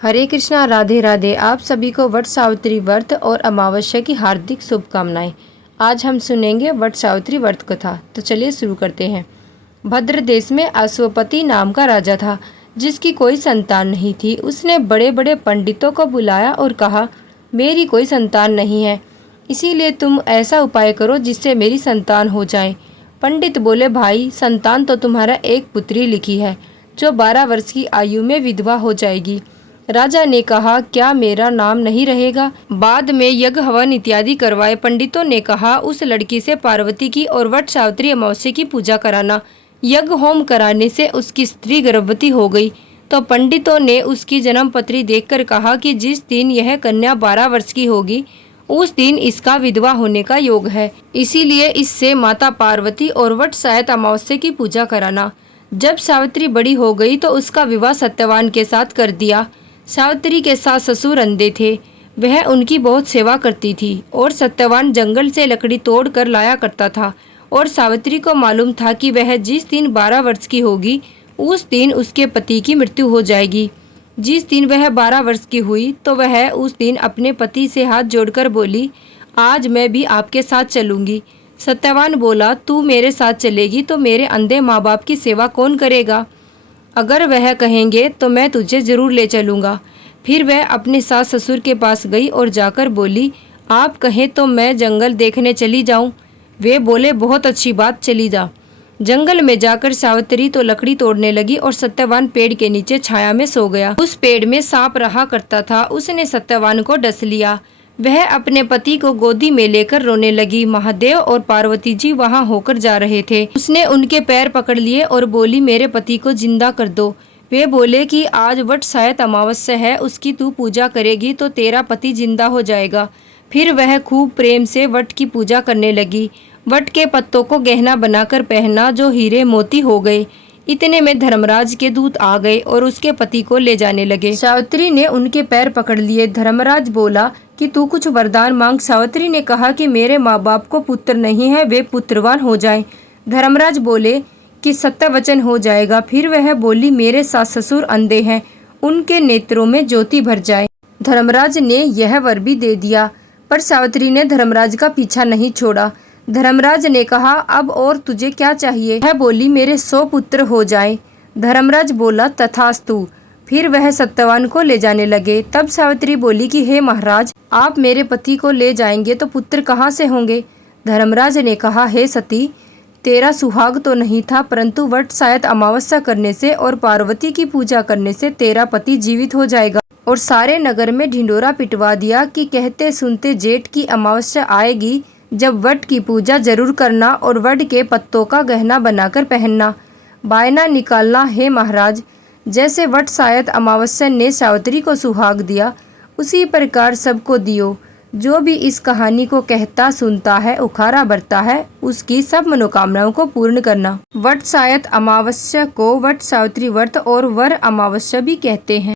हरे कृष्णा, राधे राधे। आप सभी को वट सावित्री व्रत और अमावस्या की हार्दिक शुभकामनाएं। आज हम सुनेंगे वट सावित्री व्रत कथा। तो चलिए शुरू करते हैं। भद्र देश में अश्वपति नाम का राजा था, जिसकी कोई संतान नहीं थी। उसने बड़े बड़े पंडितों को बुलाया और कहा, मेरी कोई संतान नहीं है, इसीलिए तुम ऐसा उपाय करो जिससे मेरी संतान हो जाए। पंडित बोले, भाई, संतान तो तुम्हारा एक पुत्री लिखी है, जो 12 वर्ष की आयु में विधवा हो जाएगी। राजा ने कहा, क्या मेरा नाम नहीं रहेगा? बाद में यज्ञ हवन इत्यादि करवाए। पंडितों ने कहा, उस लड़की से पार्वती की और वट सावित्री अमावस्या की पूजा कराना। यज्ञ होम कराने से उसकी स्त्री गर्भवती हो गई, तो पंडितों ने उसकी जन्म पत्री देखकर कहा कि जिस दिन यह कन्या 12 वर्ष की होगी, उस दिन इसका विधवा होने का योग है, इसीलिए इससे माता पार्वती और वट सावित्री अमावस्या की पूजा कराना। जब सावित्री बड़ी हो गई तो उसका विवाह सत्यवान के साथ कर दिया। सावित्री के सास ससुर अंधे थे, वह उनकी बहुत सेवा करती थी और सत्यवान जंगल से लकड़ी तोड़ कर लाया करता था। और सावित्री को मालूम था कि वह जिस दिन 12 वर्ष की होगी, उस दिन उसके पति की मृत्यु हो जाएगी। जिस दिन वह 12 वर्ष की हुई तो वह उस दिन अपने पति से हाथ जोड़कर बोली, आज मैं भी आपके साथ चलूंगी। सत्यवान बोला, तू मेरे साथ चलेगी तो मेरे अंधे माँ बाप की सेवा कौन करेगा? अगर वह कहेंगे तो मैं तुझे जरूर ले चलूँगा। फिर वह अपने सास ससुर के पास गई और जाकर बोली, आप कहें तो मैं जंगल देखने चली जाऊं। वे बोले, बहुत अच्छी बात, चली जा। जंगल में जाकर सावित्री तो लकड़ी तोड़ने लगी और सत्यवान पेड़ के नीचे छाया में सो गया। उस पेड़ में सांप रहा करता था, उसने सत्यवान को डस लिया। वह अपने पति को गोदी में लेकर रोने लगी। महादेव और पार्वती जी वहां होकर जा रहे थे। उसने उनके पैर पकड़ लिए और बोली, मेरे पति को जिंदा कर दो। वे बोले कि आज वट सावित्री अमावस्या है, उसकी तू पूजा करेगी तो तेरा पति जिंदा हो जाएगा। फिर वह खूब प्रेम से वट की पूजा करने लगी। वट के पत्तों को गहना बनाकर पहना, जो हीरे मोती हो गए। इतने में धर्मराज के दूत आ गए और उसके पति को ले जाने लगे। सावित्री ने उनके पैर पकड़ लिए। धर्मराज बोला कि तू कुछ वरदान मांग। सावित्री ने कहा कि मेरे माँ बाप को पुत्र नहीं है, वे पुत्रवान हो जाएं। धर्मराज बोले कि सत्य वचन हो जाएगा। फिर वह बोली, मेरे सास ससुर अंधे हैं, उनके नेत्रों में ज्योति भर जाए। धर्मराज ने यह वर भी दे दिया, पर सावित्री ने धर्मराज का पीछा नहीं छोड़ा। धर्मराज ने कहा, अब और तुझे क्या चाहिए? वह बोली, मेरे 100 पुत्र हो जाएं। धर्मराज बोला, तथास्तु। फिर वह सत्यवान को ले जाने लगे। तब सावित्री बोली कि हे महाराज, आप मेरे पति को ले जाएंगे तो पुत्र कहाँ से होंगे? धर्मराज ने कहा, हे सती, तेरा सुहाग तो नहीं था, परंतु वट सावित्री अमावस्या करने से और पार्वती की पूजा करने से तेरा पति जीवित हो जाएगा। और सारे नगर में ढिंडोरा पिटवा दिया कि कहते सुनते जेठ की अमावस्या आएगी, जब वट की पूजा जरूर करना और वट के पत्तों का गहना बनाकर पहनना। बायना निकालना हे महाराज। जैसे वट सावित्री अमावस्या ने सावित्री को सुहाग दिया, उसी प्रकार सबको दियो। जो भी इस कहानी को कहता सुनता है, उखारा भरता है, उसकी सब मनोकामनाओं को पूर्ण करना। वट सावित्री अमावस्या को वट सावित्री व्रत और वर अमावस्या भी कहते हैं।